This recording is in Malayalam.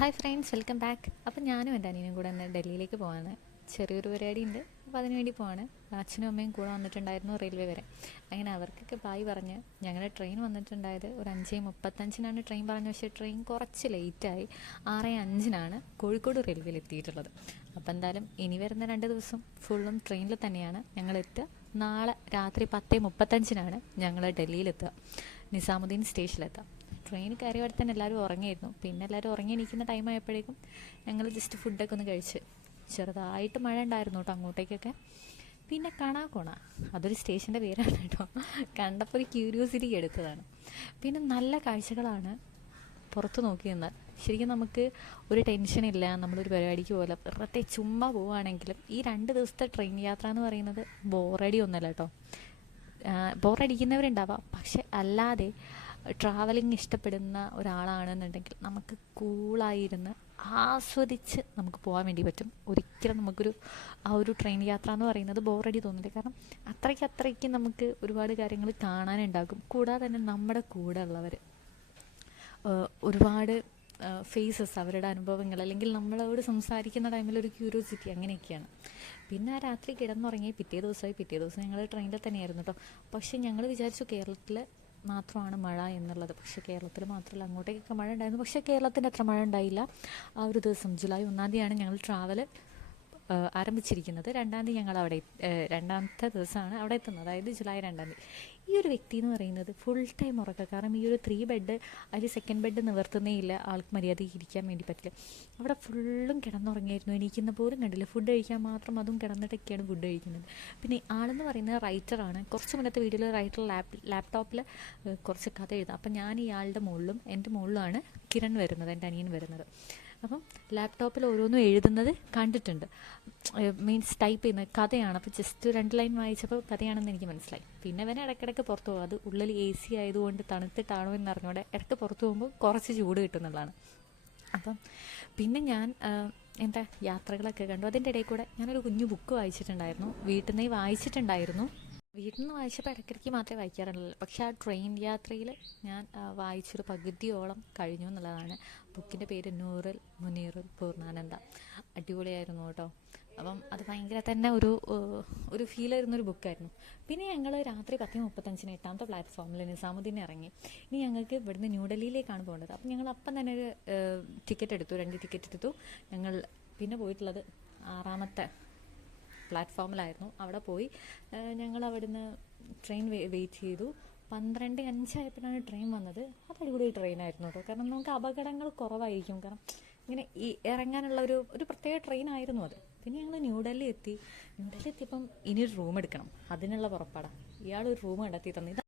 Hi friends, welcome back. അപ്പം ഞാനും എൻ്റെ അനിയനും കൂടെ ഒന്ന് ഡൽഹിയിലേക്ക് പോവാണ്. ചെറിയൊരു പരിപാടി ഉണ്ട്, അപ്പോൾ അതിന് വേണ്ടി പോവാണ്. അച്ഛനും അമ്മയും കൂടെ വന്നിട്ടുണ്ടായിരുന്നു റെയിൽവേ വരെ. അങ്ങനെ അവർക്കൊക്കെ ബായ് പറഞ്ഞ് ഞങ്ങളുടെ ട്രെയിൻ വന്നിട്ടുണ്ടായത് ഒരു 5:35 ട്രെയിൻ പറഞ്ഞു. പക്ഷേ ട്രെയിൻ കുറച്ച് ലേറ്റായി. 6:05 കോഴിക്കോട് റെയിൽവേയിൽ എത്തിയിട്ടുള്ളത്. അപ്പോൾ എന്തായാലും ഇനി വരുന്ന 2 ദിവസം ഫുള്ളും ട്രെയിനിൽ തന്നെയാണ് ഞങ്ങൾ എത്തുക. നാളെ രാത്രി 10:35 ഞങ്ങൾ ഡൽഹിയിലെത്തുക, നിസാമുദ്ദീൻ സ്റ്റേഷനിലെത്തുക. ട്രെയിൻ കയറിയവിടെ തന്നെ എല്ലാവരും ഉറങ്ങിയിരുന്നു. പിന്നെ എല്ലാവരും ഉറങ്ങി എണീക്കുന്ന ടൈം ആയപ്പോഴേക്കും ഞങ്ങൾ ജസ്റ്റ് ഫുഡൊക്കെ ഒന്ന് കഴിച്ച്. ചെറുതായിട്ട് മഴ ഉണ്ടായിരുന്നു കേട്ടോ അങ്ങോട്ടേക്കൊക്കെ. പിന്നെ കണാക്കോണ, അതൊരു സ്റ്റേഷൻ്റെ പേരാണ് കേട്ടോ. കണ്ടപ്പോൾ ഒരു ക്യൂരിയോസിറ്റി എടുത്തതാണ്. പിന്നെ നല്ല കാഴ്ചകളാണ് പുറത്ത് നോക്കി നിന്നാൽ. ശരിക്കും നമുക്ക് ഒരു ടെൻഷനില്ല. നമ്മളൊരു പരിപാടിക്ക് പോലെ വെറുതെ ചുമ്മാ പോവുകയാണെങ്കിലും ഈ 2 ദിവസത്തെ ട്രെയിൻ യാത്ര എന്ന് പറയുന്നത് ബോറടി ഒന്നല്ല കേട്ടോ. ബോറടിക്കുന്നവരുണ്ടാവാം, പക്ഷെ അല്ലാതെ ട്രാവലിംഗ് ഇഷ്ടപ്പെടുന്ന ഒരാളാണെന്നുണ്ടെങ്കിൽ നമുക്ക് കൂളായിരുന്ന് ആസ്വദിച്ച് നമുക്ക് പോകാൻ വേണ്ടി പറ്റും. ഒരിക്കലും നമുക്കൊരു ഒരു ട്രെയിൻ യാത്ര എന്ന് പറയുന്നത് ബോറടി തോന്നില്ല. കാരണം അത്രയ്ക്ക് നമുക്ക് ഒരുപാട് കാര്യങ്ങൾ കാണാനുണ്ടാകും. കൂടാതെ തന്നെ നമ്മുടെ കൂടെ ഉള്ളവർ ഒരുപാട് ഫേസസ്, അവരുടെ അനുഭവങ്ങൾ, അല്ലെങ്കിൽ നമ്മളോട് സംസാരിക്കുന്ന ടൈമിൽ ഒരു ക്യൂരിയോസിറ്റി, അങ്ങനെയൊക്കെയാണ്. പിന്നെ ആ രാത്രി കിടന്നുറങ്ങി പിറ്റേ ദിവസം ഞങ്ങൾ ട്രെയിനിൽ തന്നെയായിരുന്നു കേട്ടോ. പക്ഷേ ഞങ്ങൾ വിചാരിച്ചു കേരളത്തിൽ മാത്രമാണ് മഴ എന്നുള്ളത്. പക്ഷേ കേരളത്തിൽ മാത്രമല്ല, അങ്ങോട്ടേക്കൊക്കെ മഴ ഉണ്ടായിരുന്നു. പക്ഷേ കേരളത്തിൻ്റെ അത്ര മഴ ഉണ്ടായില്ല. ആ ഒരു ദിവസം ജൂലൈ 1 ഞങ്ങൾ ട്രാവൽ ആരംഭിച്ചിരിക്കുന്നത്. 2 ഞങ്ങൾ അവിടെ രണ്ടാമത്തെ ദിവസമാണ് അവിടെ എത്തുന്നത്, അതായത് ജൂലൈ 2. ഈ ഒരു വ്യക്തി എന്ന് പറയുന്നത് ഫുൾ ടൈം ഉറക്കുക. കാരണം ഈ ഒരു 3 ബെഡ്, അതിൽ സെക്കൻഡ് ബെഡ് നിവർത്തുന്നേ ഇല്ല. ആൾക്ക് മര്യാദയ്ക്ക് ഇരിക്കാൻ വേണ്ടി പറ്റില്ല. അവിടെ ഫുള്ളും കിടന്നുറങ്ങിയായിരുന്നു. എണീക്കുന്ന പോലും കണ്ടില്ല. ഫുഡ് കഴിക്കാൻ മാത്രം, അതും കിടന്നിട്ടൊക്കെയാണ് ഫുഡ് കഴിക്കുന്നത്. പിന്നെ ആളെന്ന് പറയുന്നത് റൈറ്ററാണ്. കുറച്ച് മുന്നത്തെ വീഡിയോയിൽ റൈറ്റർ ലാപ്ടോപ്പിൽ കുറച്ച് കഥ എഴുതാം. അപ്പം ഞാൻ ഇയാളുടെ മുകളിലും എൻ്റെ മുകളിലുമാണ് കിരൺ വരുന്നത്, എൻ്റെ അനിയൻ വരുന്നത്. അപ്പം ലാപ്ടോപ്പിൽ ഓരോന്നും എഴുതുന്നത് കണ്ടിട്ടുണ്ട്. മീൻസ് ടൈപ്പ് ചെയ്യുന്നത് കഥയാണ്. അപ്പോൾ ജസ്റ്റ് 2 ലൈൻ വായിച്ചപ്പോൾ കഥയാണെന്ന് എനിക്ക് മനസ്സിലായി. പിന്നെ അവനെ ഇടയ്ക്കിടയ്ക്ക് പുറത്ത് പോകും. അത് ഉള്ളിൽ AC ആയതുകൊണ്ട് തണുത്തിട്ടാണോ എന്നറിഞ്ഞൂടെ ഇടയ്ക്ക് പുറത്ത് പോകുമ്പോൾ കുറച്ച് ചൂട് കിട്ടുന്നതാണ്. അപ്പം പിന്നെ ഞാൻ എന്താ യാത്രകളൊക്കെ കണ്ടു. അതിൻ്റെ ഇടയിൽ കൂടെ ഞാനൊരു കുഞ്ഞു ബുക്ക് വായിച്ചിട്ടുണ്ടായിരുന്നു. വീട്ടിൽ നിന്ന് വായിച്ചിട്ടുണ്ടായിരുന്നു. വീട്ടിൽ നിന്ന് വായിച്ചപ്പോൾ ഇടയ്ക്കിടയ്ക്ക് മാത്രമേ വായിക്കാറുള്ളൂ. പക്ഷേ ആ ട്രെയിൻ യാത്രയിൽ ഞാൻ വായിച്ചൊരു പകുതിയോളം കഴിഞ്ഞു എന്നുള്ളതാണ്. ബുക്കിൻ്റെ പേര് നൂറുൽ മുനീറുൽ പൂർണ്ണാനന്ദ. അടിപൊളിയായിരുന്നു കേട്ടോ. അപ്പം അത് ഭയങ്കര തന്നെ ഒരു ഫീൽ വരുന്നൊരു ബുക്കായിരുന്നു. പിന്നെ ഞങ്ങൾ രാത്രി 10:35 8ാമത്തെ പ്ലാറ്റ്ഫോമിൽ നിസാമുദ്ദീൻ ഇറങ്ങി. ഇനി ഞങ്ങൾക്ക് ഇവിടുന്ന് ന്യൂഡൽഹിയിലേക്കാണ് പോകേണ്ടത്. അപ്പം ഞങ്ങൾ അപ്പം തന്നെ ഒരു ടിക്കറ്റ് എടുത്തു, 2 ടിക്കറ്റ് എടുത്തു. ഞങ്ങൾ പിന്നെ പോയിട്ടുള്ളത് 6ാമത്തെ പ്ലാറ്റ്ഫോമിലായിരുന്നു. അവിടെ പോയി ഞങ്ങൾ അവിടുന്ന് ട്രെയിൻ വെയിറ്റ് ചെയ്തു. 12:05 ആയപ്പോഴാണ് ട്രെയിൻ വന്നത്. അത് അടിപൊളി ട്രെയിനായിരുന്നു കേട്ടോ. കാരണം നമുക്ക് അപകടങ്ങൾ കുറവായിരിക്കും. കാരണം ഇങ്ങനെ ഈ ഇറങ്ങാനുള്ള ഒരു പ്രത്യേക ട്രെയിനായിരുന്നു അത്. പിന്നെ ഞങ്ങൾ ന്യൂഡൽഹി എത്തിയപ്പം ഇനി ഒരു റൂം എടുക്കണം, അതിനുള്ള പുറപ്പാടാണ്. ഇയാളൊരു റൂം കണ്ടെത്തി തന്നു.